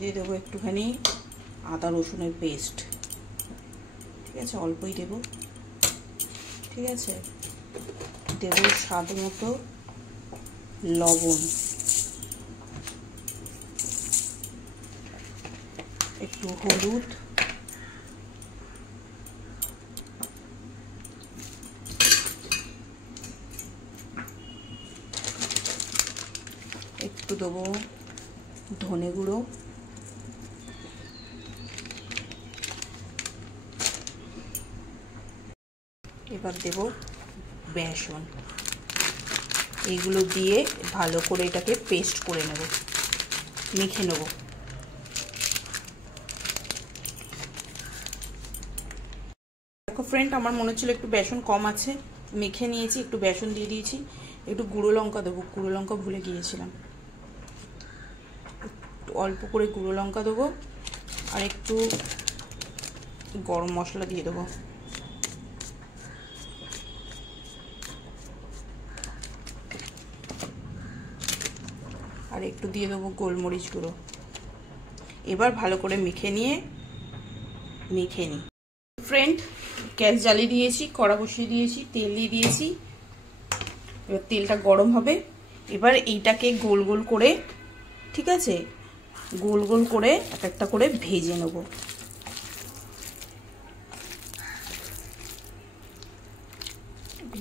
দিয়ে দেবো একটুখানি আদা রসুনের পেস্ট, ঠিক আছে, অল্পই দেব, ঠিক আছে। দেব স্বাদ মতো লবণ, একটু হলুদ, একটু দেবো ধনে গুঁড়ো, এবার দেব বেসন। এইগুলো দিয়ে ভালো করে এটাকে পেস্ট করে নেব, মেখে নেব। দেখো ফ্রেন্ড, আমার মনে হচ্ছিল একটু বেসন কম আছে, মেখে নিয়েছি, একটু বেসন দিয়ে দিয়েছি। একটু গুঁড়ো লঙ্কা দেবো, গুঁড়ো লঙ্কা ভুলে গিয়েছিলাম, অল্প করে গুঁড়ো লঙ্কা দেবো, আর একটু গরম মশলা দিয়ে দেবো। আর একটু দিয়ে দেবো গোলমরিচ গুঁড়ো। এবার ভালো করে মেখে নিই। ফ্রেন্ড, গ্যাস জ্বালিয়ে দিয়েছি, কড়া বসিয়ে দিয়েছি, তেল দিয়ে দিয়েছি। এবার তেলটা গরম হবে। এবার এইটাকে গোল গোল করে, ঠিক আছে, গোল গোল করে এক একটা করে ভেজে নেব।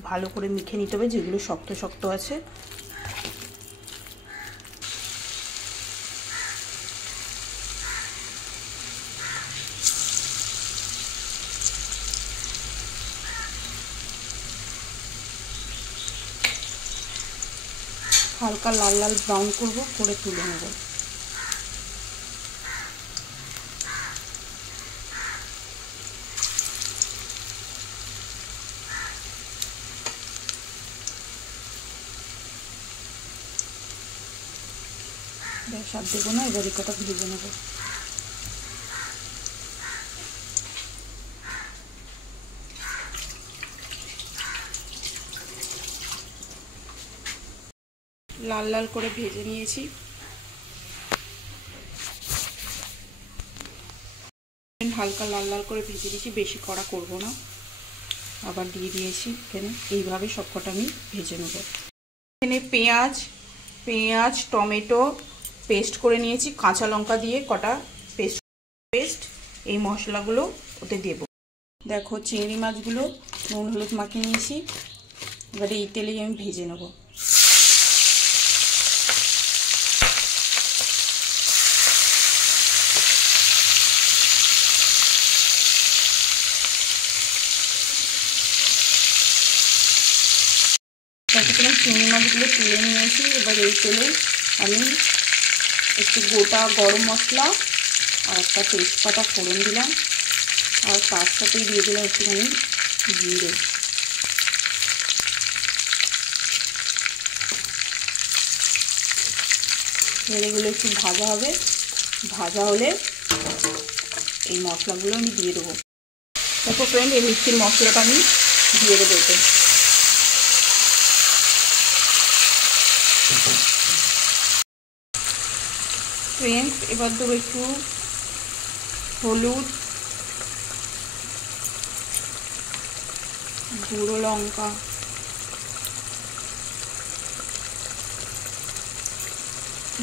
ভালো করে মেখে নিতে হবে, যেগুলো শক্ত শক্ত আছে। হালকা লাল লাল ব্রাউন করব, করে তুলে নেব। বেশ আর দেবো না, এবার কটা ভেজে নেব। লাল লাল করে ভেজে নিয়েছি। হালকা লাল লাল করে ভেজে দিয়েছি, বেশি কড়া করব না। আবার দিয়ে দিয়েছি এখানে, এইভাবে সবকটা আমি ভেজে নেব। এখানে পেঁয়াজ টমেটো পেস্ট করে নিয়েছি, কাঁচা লঙ্কা দিয়ে কটা পেস্ট এই মশলাগুলো ওতে দেব। দেখো চিংড়ি মাছগুলো নুন হলুদ মাখিয়ে নিয়েছি, এবারে এই তেলেই আমি ভেজে নেব। তারপরে চিংড়ি মাছগুলো তুলে নিয়েছি। এবার এই তেলে আমি একটু গোটা গরম মশলা আর একটা তেজপাতা ফোড়ন দিলাম, আর তার সাথেই দিয়ে দিলাম একটুখানি জিরে। এগুলো একটু ভাজা হবে, ভাজা হলে এই মশলাগুলো আমি দিয়ে দেবো। দেখো ফ্রেন্ড, এই মিষ্টির মশলাটা আমি দিয়ে দেবো এতে। ফ্রেন্ড, এবার দেবো একটু হলুদ, গুঁড়ো লঙ্কা,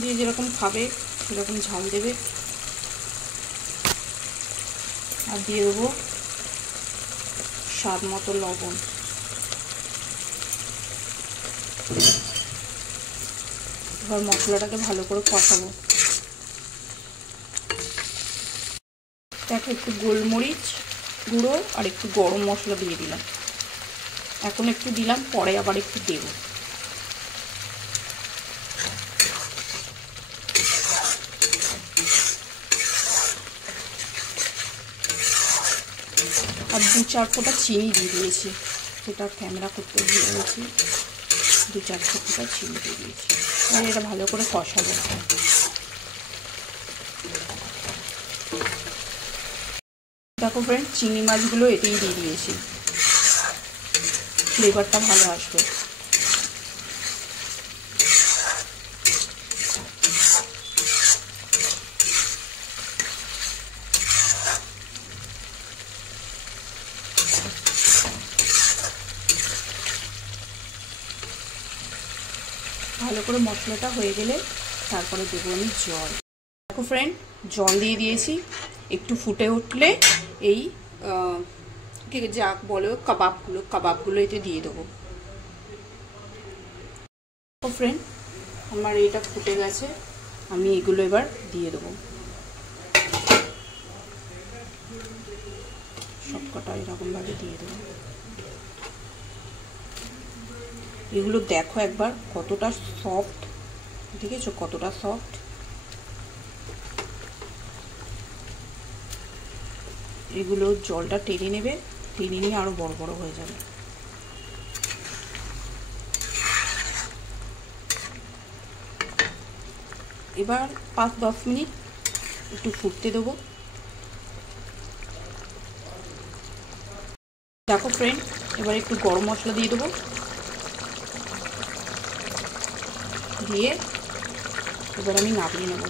যে যেরকম খাবে সেরকম ঝাল দেবে। আর দিয়ে দেবো স্বাদ মতো লবণ। এবার মশলাটাকে ভালো করে কষাবো। দেখো একটু গোলমরিচ গুঁড়ো আর একটু গরম মশলা দিয়ে দিলাম। এখন একটু দিলাম, পরে আবার একটু দেব। আর 2-4 ফোঁটা চিনি দিয়ে দিয়েছি, সেটা ক্যামেরা করতে ভুলে গেছি। 2-4 ফোঁটা চিনি দিয়ে দিয়েছি। এবার এটা ভালো করে কষাবো। দেখো ফ্রেন্ড, চিংড়ি মাছগুলো এতেই দিয়ে দিয়েছি, ফ্লেভারটা ভালো আসবে। ভালো করে মশলাটা হয়ে গেলে তারপরে দেবো আমি জল। দেখো ফ্রেন্ড, জল দিয়ে দিয়েছি। একটু ফুটে উঠলে এই যা বলো কাবাবগুলো এতে দিয়ে দেবো। ফ্রেন্ড, আমার এটা ফুটে গেছে, আমি এগুলো এবার দিয়ে দেবো। সবকটা এরকমভাবে দিয়ে দেবো। এগুলো দেখো একবার কতটা সফট, দেখেছো কতটা সফট। এগুলো জলটা টেনে নেবে, টেনে নিয়ে আরো বড় বড় হয়ে যাবে। এবার 5-10 মিনিট একটু ফুটতে দেবো। দেখো ফ্রেন্ড, এবার একটু গরম মশলা দিয়ে দেবো, দিয়ে এবার আমি নামিয়ে নেব।